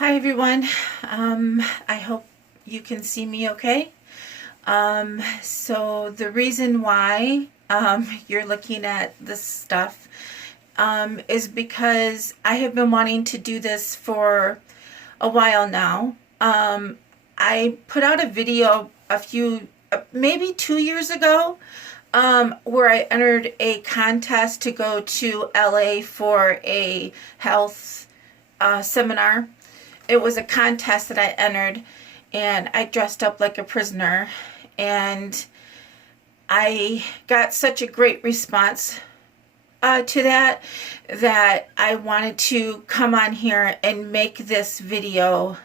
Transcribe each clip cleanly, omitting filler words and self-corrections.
Hi everyone. I hope you can see me okay. So the reason why you're looking at this stuff is because I have been wanting to do this for a while now. I put out a video maybe 2 years ago, where I entered a contest to go to LA for a health seminar. It was a contest that I entered, and I dressed up like a prisoner, and I got such a great response to that I wanted to come on here and make this video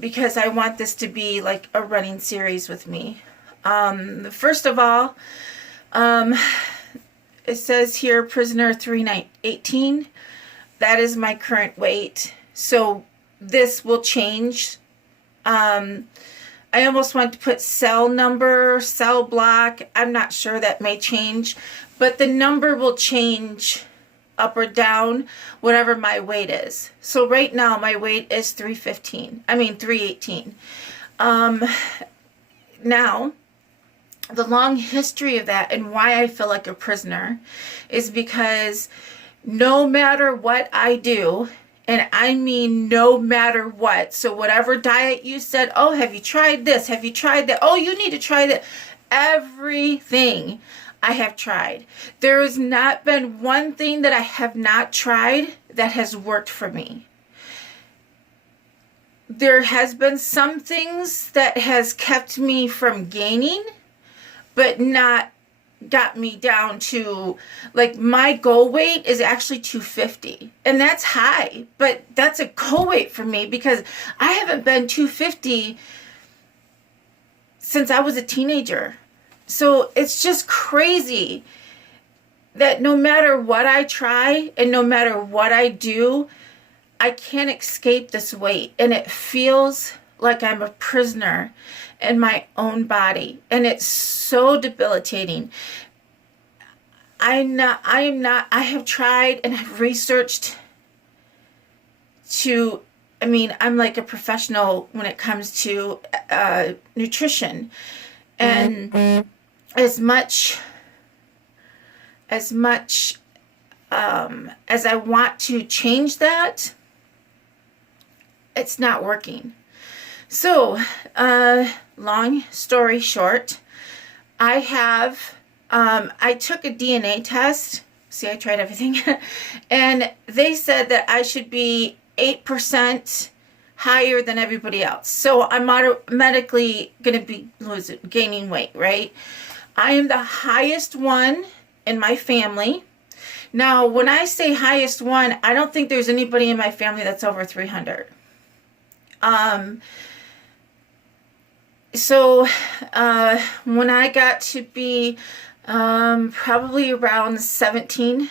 because I want this to be like a running series with me. First of all, it says here prisoner 318. That is my current weight. So this will change. I almost want to put cell number, cell block. I'm not sure, that may change. But the number will change up or down, whatever my weight is. So right now my weight is 318. Now, the long history of that and why I feel like a prisoner is because no matter what I do, and I mean no matter what, so whatever diet you said, oh, have you tried this? Have you tried that? Oh, you need to try that. Everything I have tried. There has not been one thing that I have not tried that has worked for me. There has been some things that has kept me from gaining, but not got me down to, like, my goal weight is actually 250, and that's high, but that's a goal weight for me because I haven't been 250 since I was a teenager. So it's just crazy that no matter what I try and no matter what I do, I can't escape this weight, and it feels like I'm a prisoner in my own body, and it's so debilitating. I have tried and I've researched I'm like a professional when it comes to nutrition, and as much as I want to change that, it's not working. So, long story short, I took a DNA test. See, I tried everything. And they said that I should be 8% higher than everybody else. So I'm automatically going to be gaining weight, right? I am the highest one in my family. Now, when I say highest one, I don't think there's anybody in my family that's over 300. So when I got to be probably around 17,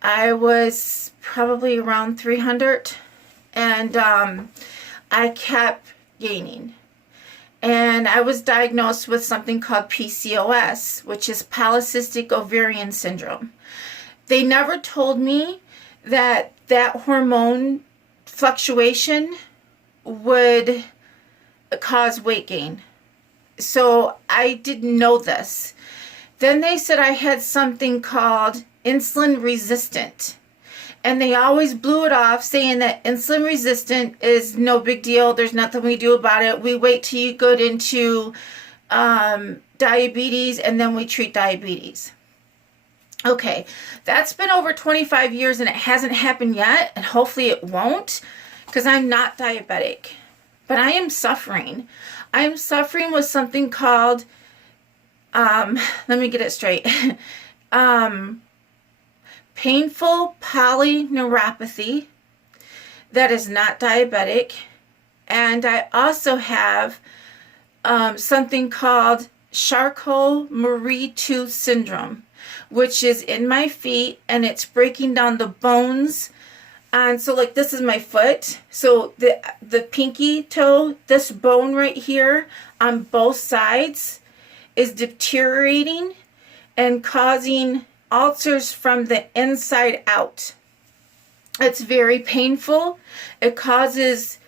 I was probably around 300, and I kept gaining. And I was diagnosed with something called PCOS, which is polycystic ovarian syndrome. They never told me that hormone fluctuation would cause weight gain. So I didn't know this. Then they said I had something called insulin resistant. And they always blew it off, saying that insulin resistant is no big deal. There's nothing we do about it. We wait till you go into diabetes, and then we treat diabetes. Okay, that's been over 25 years and it hasn't happened yet, and hopefully it won't, because I'm not diabetic. But I am suffering. I am suffering with something called, let me get it straight, painful polyneuropathy that is not diabetic. And I also have something called Charcot-Marie-Tooth syndrome, which is in my feet, and it's breaking down the bones. And so, like, this is my foot. So the pinky toe, this bone right here on both sides is deteriorating and causing ulcers from the inside out. It's very painful. It causes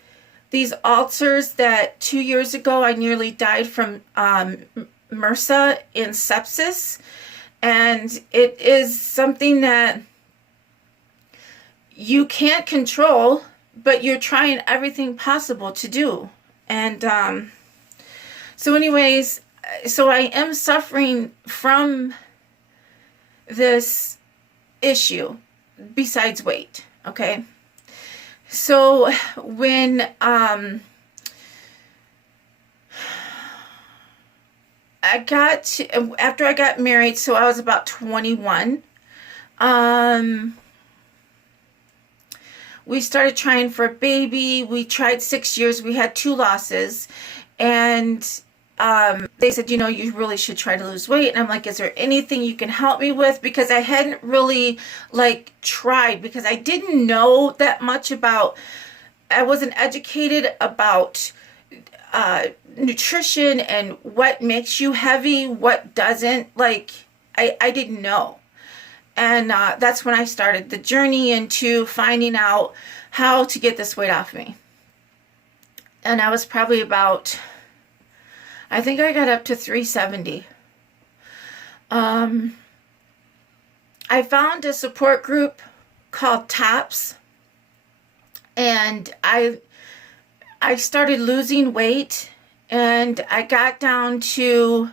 these ulcers that 2 years ago I nearly died from MRSA and sepsis. And it is something that you can't control, but you're trying everything possible to do. And so anyways, so I am suffering from this issue besides weight, okay? So when after I got married, so I was about 21, we started trying for a baby. We tried 6 years. We had 2 losses. And they said, you really should try to lose weight. And I'm like, is there anything you can help me with? Because I hadn't really tried, because I didn't know that much about, I wasn't educated about nutrition and what makes you heavy, what doesn't. I didn't know. And that's when I started the journey into finding out how to get this weight off me. And I was probably about, I think I got up to 370. I found a support group called TAPS, and I started losing weight, and I got down to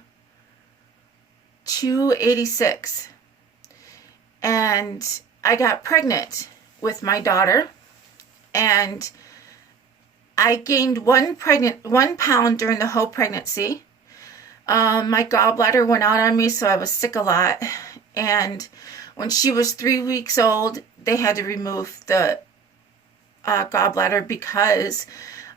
286. And I got pregnant with my daughter, and I gained 1 pound during the whole pregnancy. My gallbladder went out on me, so I was sick a lot. And when she was 3 weeks old, they had to remove the gallbladder because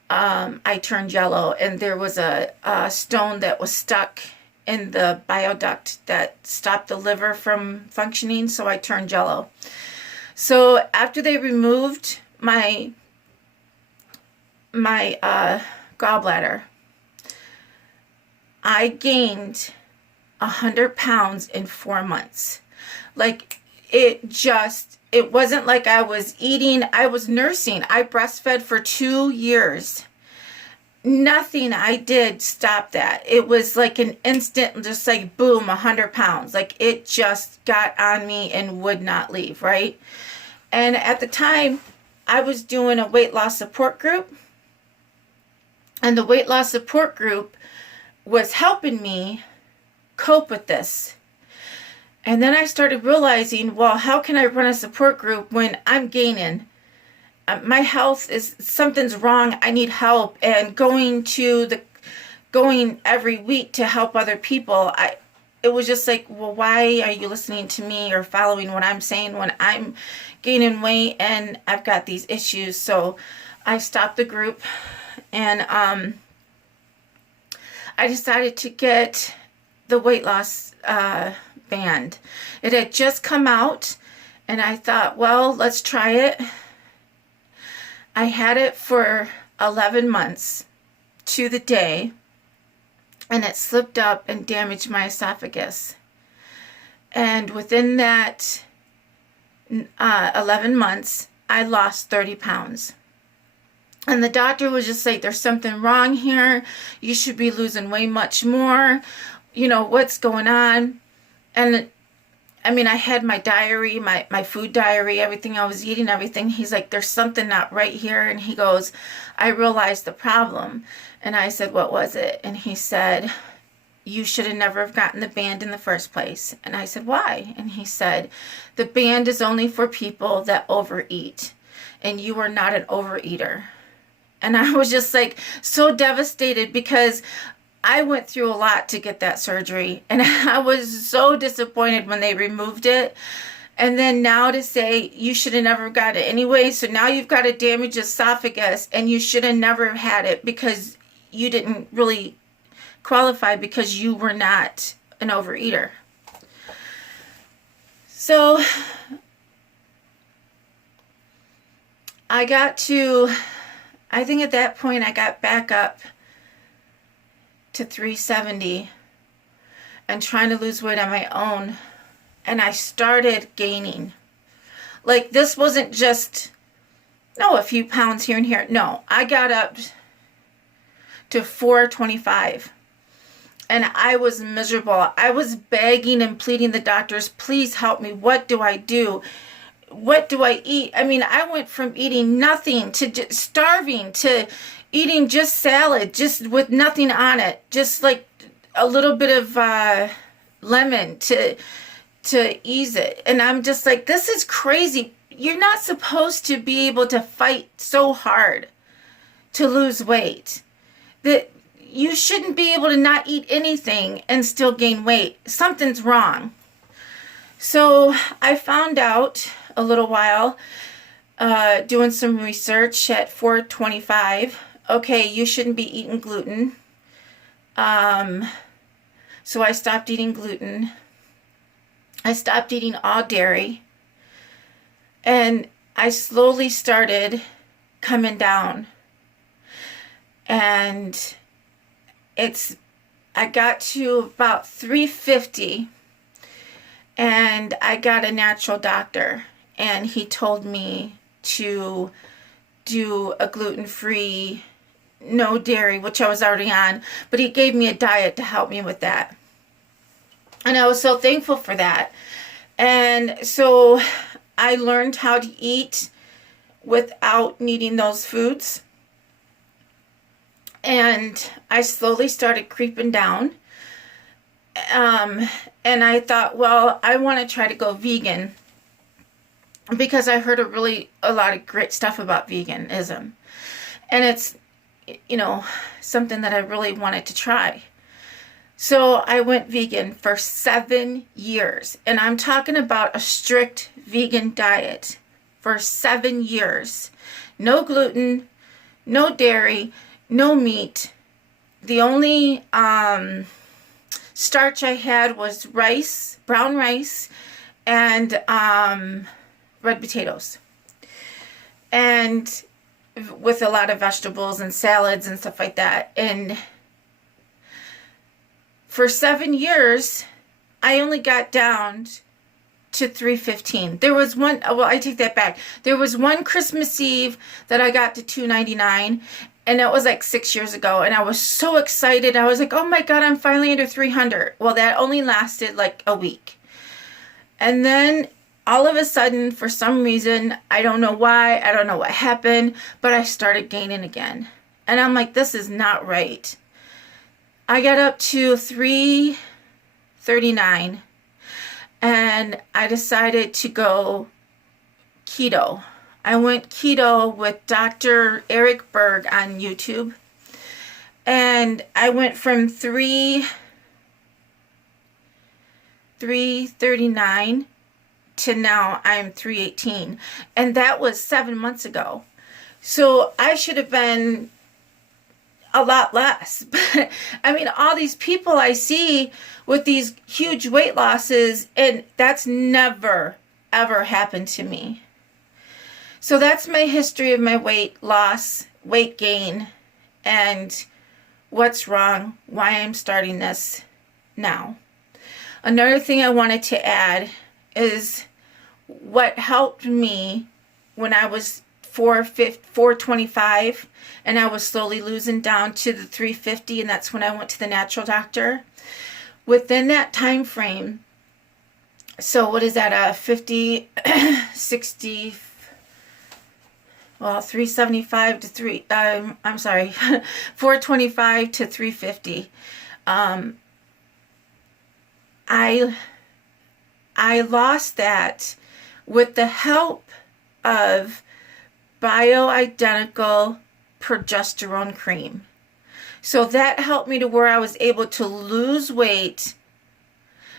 I turned yellow, and there was a stone that was stuck in the bioduct that stopped the liver from functioning, so I turned yellow. So after they removed my gallbladder, I gained 100 pounds in 4 months. It wasn't like I was eating, I was nursing. I breastfed for 2 years. Nothing I did stopped that. It was like an instant, just boom, 100 pounds. It just got on me and would not leave, right? And at the time, I was doing a weight loss support group. And the weight loss support group was helping me cope with this. And then I started realizing, well, how can I run a support group when I'm gaining? My health something's wrong. I need help. And going every week to help other people, it was just well, why are you listening to me or following what I'm saying when I'm gaining weight and I've got these issues? So I stopped the group, and I decided to get the weight loss band. It had just come out, and I thought, well, let's try it. I had it for 11 months to the day, and it slipped up and damaged my esophagus. And within that 11 months, I lost 30 pounds. And the doctor was just like, there's something wrong here. You should be losing way much more. What's going on? And I mean, I had my diary, my food diary, everything I was eating, everything. He's like, there's something not right here. And he goes, I realized the problem. And I said, what was it? And he said, you should have never have gotten the band in the first place. And I said, why? And he said, the band is only for people that overeat. And you are not an overeater. And I was just so devastated, because I went through a lot to get that surgery, and I was so disappointed when they removed it. And then now to say you should have never got it anyway, so now you've got a damaged esophagus, and you should have never had it because you didn't really qualify because you were not an overeater. So I think at that point I got back up to 370 and trying to lose weight on my own, and I started gaining. Like, this wasn't just, no, a few pounds here and here. No, I got up to 425. And I was miserable. I was begging and pleading the doctors, please help me. What do I do? What do I eat? I mean, I went from eating nothing to just starving to eating just salad, just with nothing on it. Just like a little bit of lemon to ease it. And I'm just like, this is crazy. You're not supposed to be able to fight so hard to lose weight. That you shouldn't be able to not eat anything and still gain weight. Something's wrong. So I found out a little while doing some research at 425. Okay, you shouldn't be eating gluten. So I stopped eating gluten. I stopped eating all dairy. And I slowly started coming down. And I got to about 350, and I got a natural doctor, and he told me to do a gluten-free, no dairy, which I was already on, but he gave me a diet to help me with that. And I was so thankful for that. And so I learned how to eat without needing those foods. And I slowly started creeping down. And I thought, well, I want to try to go vegan, because I heard a lot of great stuff about veganism. And it's, something that I really wanted to try. So I went vegan for 7 years. And I'm talking about a strict vegan diet for 7 years. No gluten, no dairy, no meat. The only starch I had was rice, brown rice, and red potatoes. And with a lot of vegetables and salads and stuff like that. And for 7 years, I only got down to 315. There was one, well, I take that back. There was one Christmas Eve that I got to 299. And that was like 6 years ago. And I was so excited. I was like, oh my God, I'm finally under 300. Well, that only lasted like a week. And then all of a sudden, for some reason, I don't know why, I don't know what happened, but I started gaining again. And I'm like, this is not right. I got up to 339. And I decided to go keto. I went keto with Dr. Eric Berg on YouTube. And I went from 339 to now I'm 318. And that was 7 months ago. So I should have been a lot less. But I mean, all these people I see with these huge weight losses, and that's never, ever happened to me. So that's my history of my weight loss, weight gain, and what's wrong, why I'm starting this now. Another thing I wanted to add is what helped me when I was 425 and I was slowly losing down to the 350, and that's when I went to the natural doctor. Within that time frame, so what is that, 50, 60, well, 375 to 425 to 350. I lost that with the help of bioidentical progesterone cream. So that helped me to where I was able to lose weight,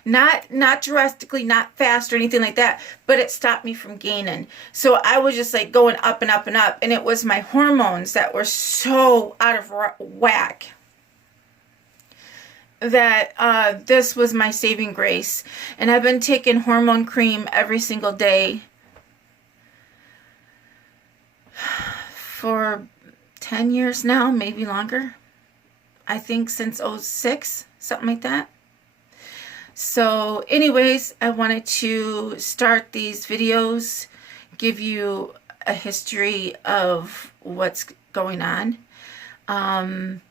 not drastically, not fast or anything like that, but it stopped me from gaining. So I was just like going up and up and up, and it was my hormones that were so out of whack that this was my saving grace. And I've been taking hormone cream every single day for 10 years now, maybe longer. I think since 2006, something like that. So anyways, I wanted to start these videos give you a history of what's going on. And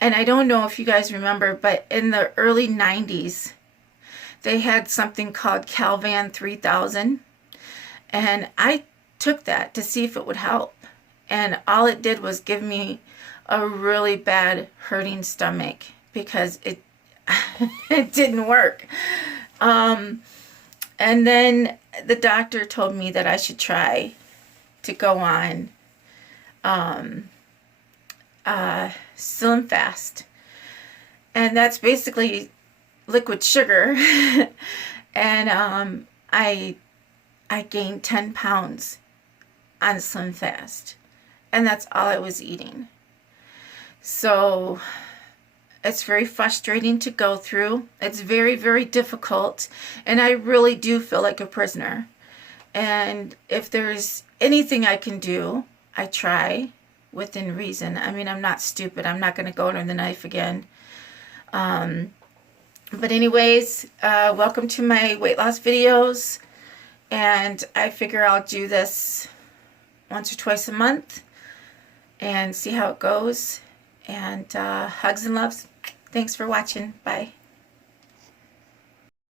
I don't know if you guys remember, but in the early 90s, they had something called Calvan 3000. And I took that to see if it would help. And all it did was give me a really bad hurting stomach because it it didn't work. And then the doctor told me that I should try to go on Slim Fast. And that's basically liquid sugar. And I gained 10 pounds on Slim Fast. And that's all I was eating. So it's very frustrating to go through. It's very, very difficult. And I really do feel like a prisoner. And if there's anything I can do, I try within reason. I mean, I'm not stupid. I'm not going to go under the knife again. But anyways, welcome to my weight loss videos. And I figure I'll do this once or twice a month and see how it goes. And hugs and loves. Thanks for watching. Bye.